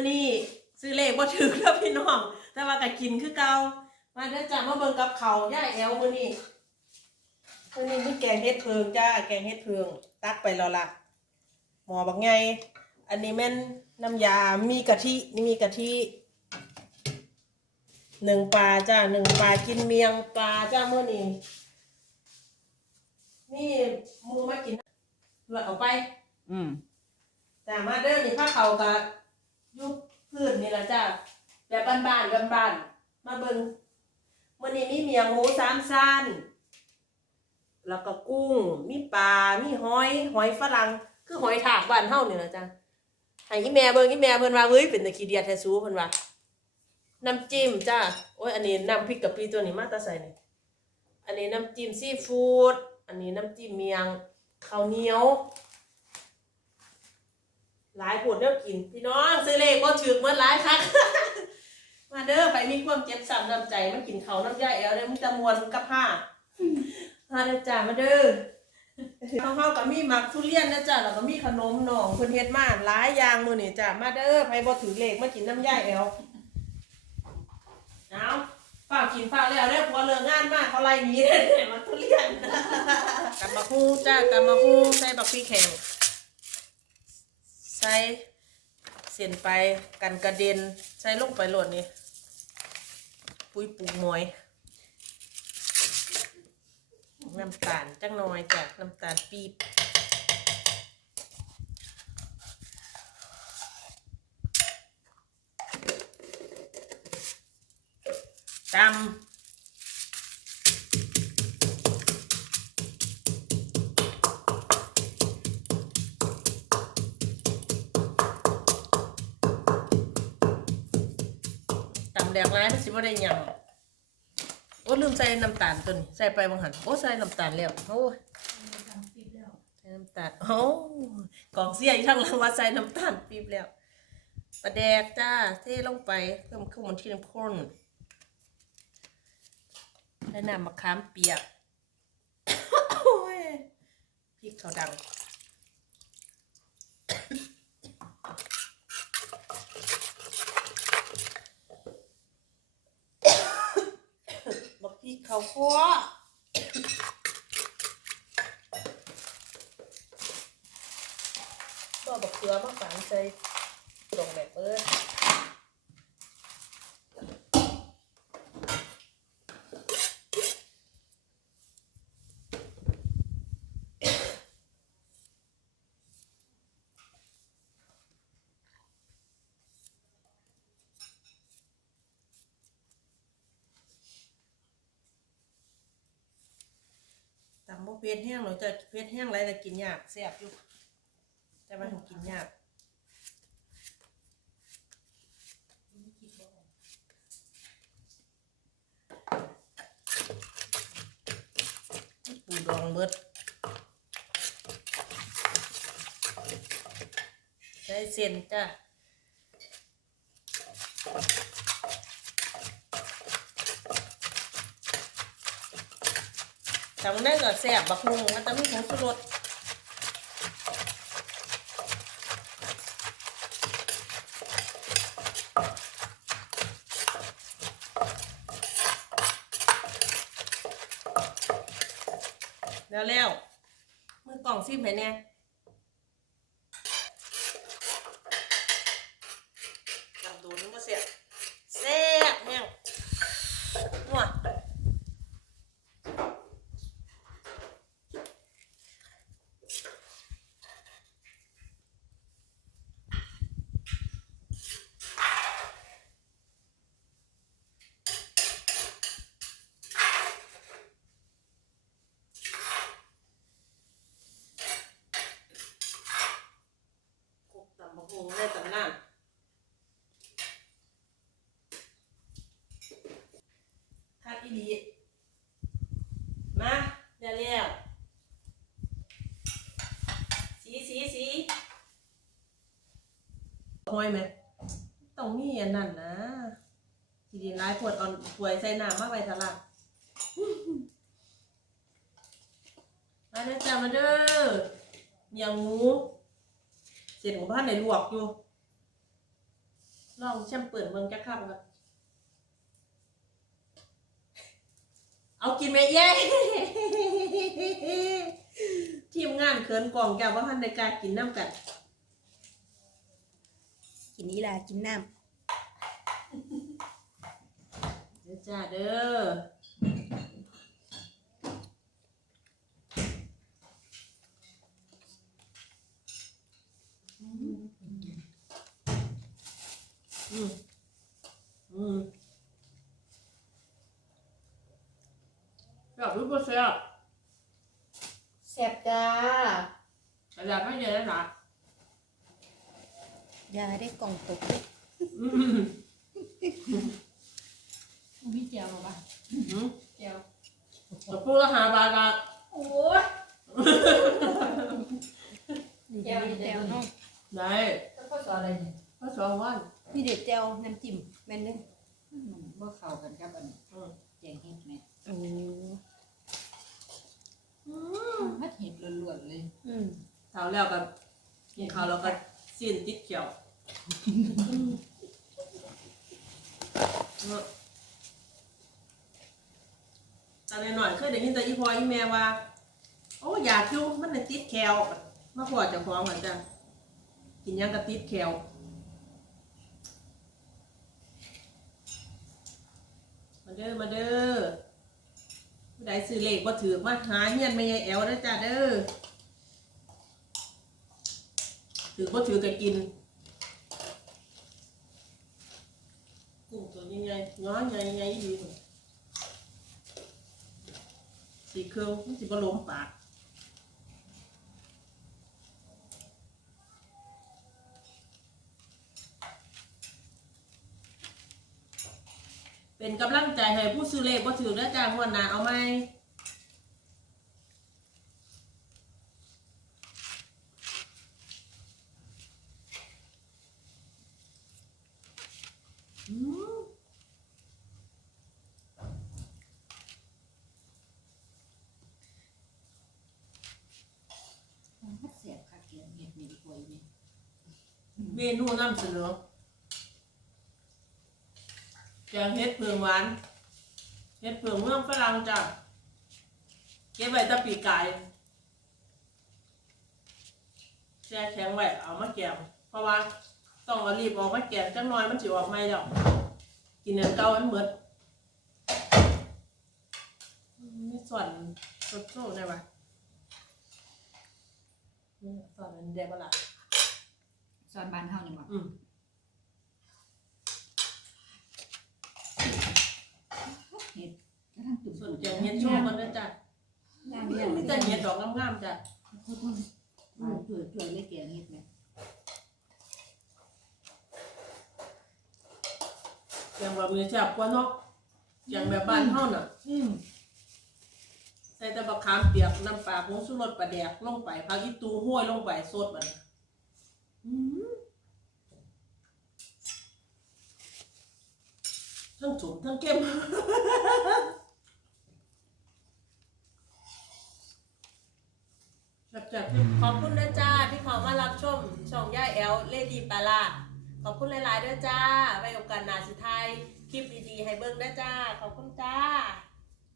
อนี้ซื้อเลขบ่ถึกแล้วพี่น้อง แต่ว่าก็กินคือเก่ามาเด้อจ้ามาเบิ่งกับเขาวย่ายแอลมื้อนี้มื้อนี้มีแกงเฮ็ดเพิงจ้า แกงเฮ็ดเพิง ตักไปแล้วล่ะหมอบักไงอันนี้แม่นน้ำยา มีกะทินี่มีกะทิหนึ่งปลาจ้าหนึ่งปลากินเมียงปลาจ้ามื้อนี้นี่หมูมากินเลือดออกไป อืมจ้ามาเด้อนี่ผ้าเขาวกับ ยุบพื้นนี่แหละจ้าแบบบ้านบ้านบ้านๆมาเบิ่งมื่อนี้มีเมียงหมูสามสั้นแล้วก็กุ้ง มีปลา มีหอย หอยฝรั่ง คือหอยถากบ้านเฮาเนี่แหละจ้าให้อีแม่เบิ่งอีแม่เพิ่นว่าเฮ้ยเป็นตะขี้เดียดแท้ซูเพิ่นว่าน้ำจิ้มจ้าโอ้ย อันนี้น้ำพริกกะปิตัวนี้มาตาใส่นี่อันนี้น้ำจิ้มซีฟู้ด อันนี้น้ำจิ้มเมียงข้าวเหนียว หลายผลเด้อกิน พี่น้องซื้อเลขก็ถือเมื่อหลายครั้งมาเด้อไปมีความเจ็บซ้ำน้ำใจมากินเขาวน้ำย่ายแอลเลยมึงจะมวนกับผ้ามาเด้อจ้ามาเด้อข้าวเฮากับมีหมักทุเรียนนะจ้าแล้วก็มีขนมหนองเพิ่นเฮ็ดมาหลายอย่างมื้อนี้จ้ามาเด้อไผบ่ถือเลขมากินน้ำย่ายแอลเอาฝ้ากกินฝ้ากแล้วเด้อพอเลิกงานมาเขาไล่หนีเด้อมาทุเรียนกำมะฮูจ้ากำมะฮูใส่บักพริกแข็ง ใส่เสียนไปกันกระเด็นใส่ลงไปหลดนี่ปุ้ยปูมวยน้ำตาลจังน้อยจ้ะน้ำตาลปี๊บตำ ตำแดกร้ายมันสิว่าได้หยังโอ้ลืมใส่น้ำตาลตัวนี้ใส่ไปบางหันโอ้ใส่น้ำตาลแล้วโอ้ใส่น้ำตาลโอ้กองเสียอยู่ข้างหลังว่าใส่น้ำตาลปีบแล้วปลาแดกจ้าเทลงไปเพิ่มข้าวมันที่น้ำข้นและน้ำมะขามเปียกโอ้ยพริกเขาดัง บักพริกเข้าวคั่วก็บักเกลือมาฝังใจตรงแบบเอิ้น เผ็ดแห้งหรอจะเผ็ดแห้งไรก็กินยากแซ่บอยู่แต่ว่ากินยากปูดองเบิดใส่เส้นจ้ะ ทำได้ก็แซ่บบักฮุงมันต้องมีผงชูรสแล้วแล้วมือกล่องซิมให้แน่จำดูนึกว่าเสียบแซ่บแห้งนัว กุกตำบักหุ่งในตำนานคัดอีดีมาเดี๋ยวแล้ว สีสีสีห้อยไหมต้องมีอันนั้นนะทีดีร้ายปวดอ่อนป่วยใส่น้ำมากไปทะลักมาเด้อจ้ามาเด้อเหนียวหมูเสร็จของบ้านไหนลวกอยู่ลองแชมเปิดเมืองจะข้ามกันเอากินไหมเย้ ทีมงานเขินกล่องแก้วว่าท่านในกล้ารกินน้ำกันกินนี้ล่ะกินน้เด้อจ้าเด้ออืมอืมแบบรู้ป่ะเสียำแซ่บจ้ากระดาษไม่เยอะนะหรออย่าได้กล่องตกอืมมีเจียวหรอปะอืมเจียวแต่พูดละหาบาทละโอ้ยแจ่วแจ่วเนาะ ได้ แล้วก็สอนอะไรเนี่ยก็สองวัน มีเด็ดแจ่วน้ำจิ้มแม่นเด้อมันบ่เข้ากันกับอันอืม แจงเห็ดแม่ โอ้ อืม มัดเห็ดล้วนๆเลย อื เท่าแล้วกับกินข้าวแล้วก็สิ้นติดเขียวเนอะตอนหน่อยๆเคยได้ยินแต่อีพออีแม่ว่า โอ้อยากอยู่มันน่ะติดแคลมาพอเจะฟ้องเหมือนจ้ะกินยังก็ติดแคลมาเด้อมาเด้อผู้ใดซื้อเลขบ่ถือมาหาเฮียนไม่ยายแอวนะจ้ะเด้อ ถือบ่ถือก็กินกุ้งตัวใหญ่ๆย้อนใหญ่ๆดีเลยสีเครื่องมันสิบ่ล้มปากเป็นกำลังใจให้ผู้ซื้อเลขบ่าถือแล้วจ้างวันหน้าเอาไหม มัดเสียบค่ะแกงเห็ดมีกล้วยนี่เมนูนำเสนอแกงเฮ็ดเผืองหวานเฮ็ดเผืองเมืองฝรั่งจ้ะเก็บไว้แตะปีกายแช่แข็งไว้เอามาแกงเพราะว่า ต้องเอารีบออกมาแกงจังน้อยมันสิออกใหม่แล้วกินอันเก่ามันหมดอืมมีส่วนสดโซ่ได้ปะนี่ส่วนอันเดียวก็ละสอนบ้านเฮานี่บ่อืมเห็ดกระทั่งตุ่มส่วนแกงเฮ็ดโชว์กันด้วยจ้ะย่างเนี่ยมีแต่เฮ็ดดอกงามๆจ้ะทุกคนมาช่วยช่วยเลยแกงเห็ดแม่ แกงแบบมือแซ่บกว่าเนาะแกงแบบบ้านเฮาน่ะ อืมใส่แต่บักขามเปียกน้ำปลาผงชูรสปลาแดกลงไปผักอีตูห้วยลงไปสดมันอืมทั้งฉุมทั้งเข้มจับขอบคุณนะจ้าที่เขามารับชมช่องย่าแอลเลดีปลาลา ขอบคุณหลายๆด้วยจ้าไว้กับกันนาสิไทยคลิปดีๆให้เบิ่งนะจ้า ขอบคุณจ้า